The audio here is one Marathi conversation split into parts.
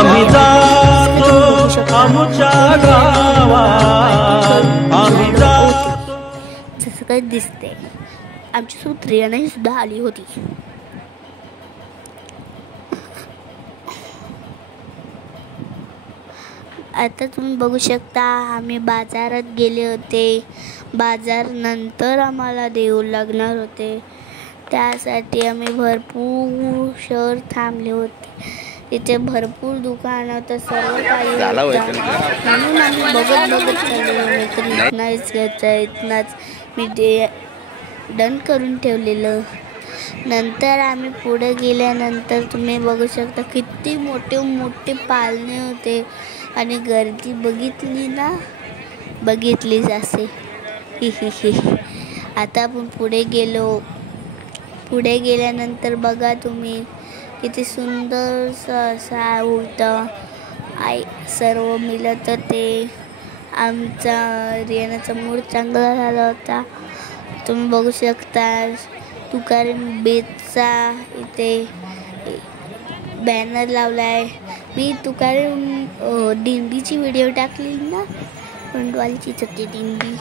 आम्ही जातो आमच्या गावात, आम्ही जातो. जसं काही दिसते आमची सोबत रियाना सुद्धा आली होती. आता तुम्ही बघू शकता आम्ही बाजारात गेले होते. बाजार नंतर आम्हाला देऊ लागणार होते, त्यासाठी आम्ही भरपूर शहर थांबले होते. तिथे भरपूर दुकान होतं, सर्व काही होतं. म्हणून आम्ही बघत चाललेलो. इथनाच घ्यायचं, इथनाच मी ते डन करून ठेवलेलं. नंतर आम्ही पुढे गेल्यानंतर तुम्ही बघू शकता किती मोठे मोठे पाळणे होते आणि गर्दी बघितलीच असे. आता आपण पुढे गेल्यानंतर बघा तुम्ही किती सुंदर असं होतं. सर्व मिळत होते. आमचा रियानाचा मूड चांगला झाला होता. तुम्ही बघू शकता तुकाराम बेतचा इथे बॅनर लावलाय. मी तुकाराम दिंडीची व्हिडिओ टाकली ना, पंडवालीची होती दिंडी.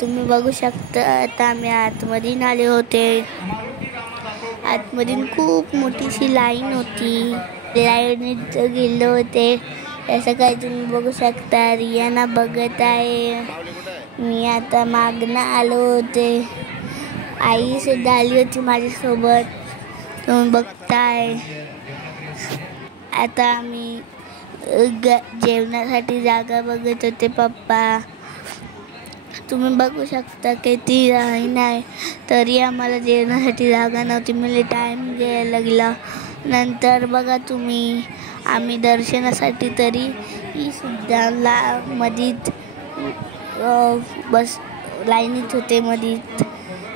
तुम्ही बघू शकता आता आम्ही आतमध्ये आले होते. आतमध्ये खूप मोठीशी लाईन होती. लाईनीत गेले होते. असं काही तुम्ही बघू शकता. रियाना बघत आहे. मी आता मागणं आलो होते. आई सुद्धा आली होती माझ्यासोबत. तुम्ही बघताय. आता आम्ही जेवणासाठी जागा बघत होते. पप्पा तुम्ही बघू शकता किती लाईन आहे, तरी आम्हाला जेवणासाठी जागा नव्हती. मला टाईम घ्यायला लागला. नंतर बघा तुम्ही आम्ही दर्शनासाठी तरी सुद्धा मधीत बस लाईनीत होते मधीत.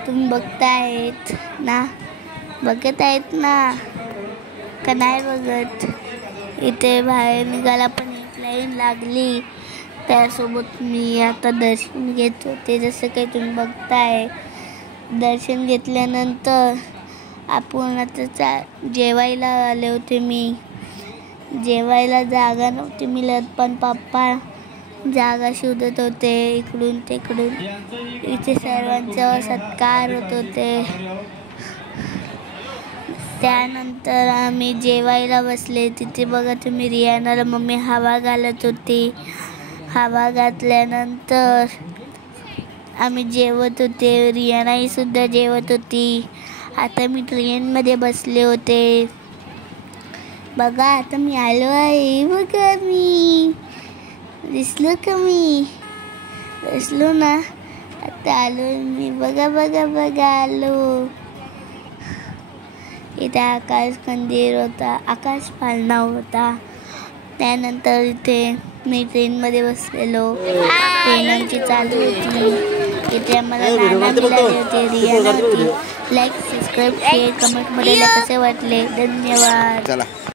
तुम्ही बघत आहेत ना का नाही बघत? इथे बाहेर निघायला पण एक लाईन लागली. त्यासोबत मी आता दर्शन घेत होते. जसं काही तुम्ही बघताय. दर्शन घेतल्यानंतर आपण आता जेवायला आले होते. मी जेवायला जागा नव्हती मिळत, पण पप्पा जागा शोधत होते इकडून तिकडून. इथे सर्वांचा सत्कार होत होते. त्यानंतर आम्ही जेवायला बसले. तिथे बघा तुम्ही रियानाला मम्मी हवा घालत होती. हवा घातल्यानंतर आम्ही जेवत होते. रियानाही सुद्धा जेवत होती. आता मी ट्रेनमध्ये बसले होते. बघा आता मी आलो आहे. बघा मी दिसलो का? मी दिसलो ना? आता आलो मी. बघा आलो. इथे आकाश कंदीर होता, आकाश पाळणा होता. त्यानंतर इथे मी ट्रेनमध्ये बसलेलो. ट्रेन आमची चालू होती. इथे आम्हाला नाना मिळाले होते, रियाना होती. लाईक, सबस्क्राईब, शेअर, कमेंटमध्ये कसे वाटले. धन्यवाद.